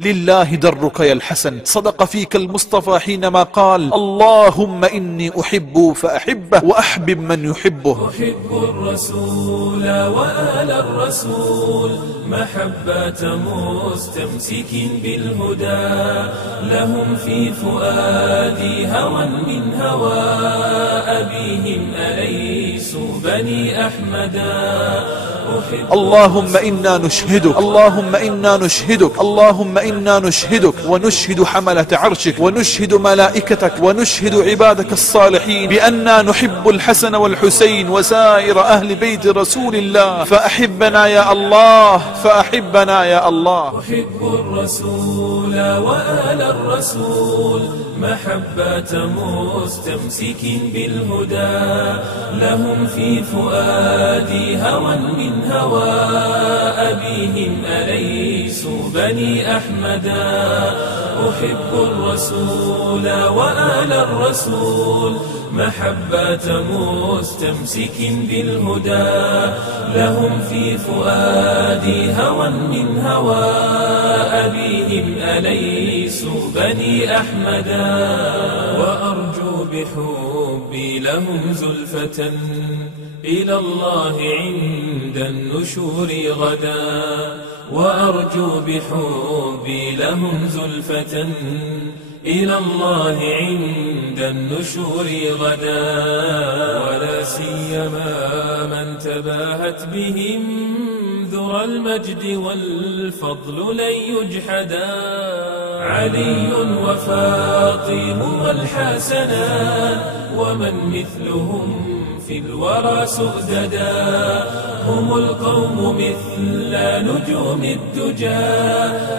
لله درك يا الحسن. صدق فيك المصطفى حينما قال اللهم إني أحب فأحبه وأحبب من يحبه. أحب الرسول وآل الرسول محبة مستمسك بالهدى، لهم في فؤادي هوى من هوى أبيهم أليسوا بني أحمدا. اللهم إنا نشهدك، اللهم إنا نشهدك، اللهم إنا نشهدك ونشهد حملة عرشك ونشهد ملائكتك ونشهد عبادك الصالحين بأننا نحب الحسن والحسين وسائر أهل بيت رسول الله، فأحبنا يا الله، فأحبنا يا الله. أحب الرسول وآل الرسول محبة مستمسك بالهدى، لهم في فؤادي هوى من هوى أبيهم أليسوا بني أحمدا. أحب الرسول وآل الرسول محبة مستمسك بالهدى، لهم في فؤادي هوى من هوى أبيهم أليسوا بني أحمدا. وأرجو بحبي لهم زلفة إلى الله عند النشور غدا، وأرجو بحبي لهم زلفة إلى الله عند النشور غدا، ولا سيما من تباهت بهم ذرى المجد والفضل لن يجحدا. علي وفاطم والحسنان ومن مثلهم في الورى سؤددا، هم القوم مثل نجوم الدجى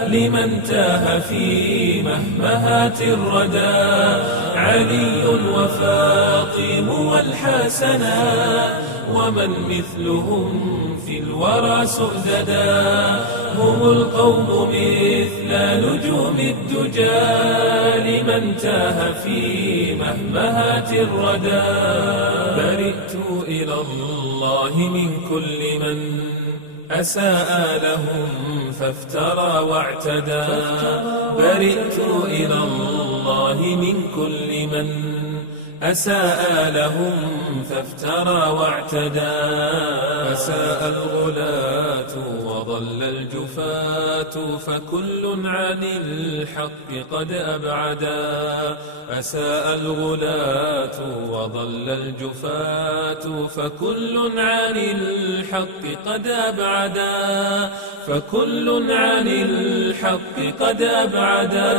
لمن تاه في مهمهات الردى. علي وفاطم والحسنان ومن مثلهم في الورى سؤددا، هم القوم مثل نجوم الدجى لمن تاه في مهمهات الردى. برئت إلى الله من كل من أساء لهم فافترى واعتدى، برئت إلى الله من كل من أساء لهم فافترى واعتدى. أساء الغلاة وضل الجفاة فكل عن الحق قد أبعدا. أساء الغلاة وضل الجفاة فكل عن الحق قد أبعدا، فكل عن الحق قد أبعدا.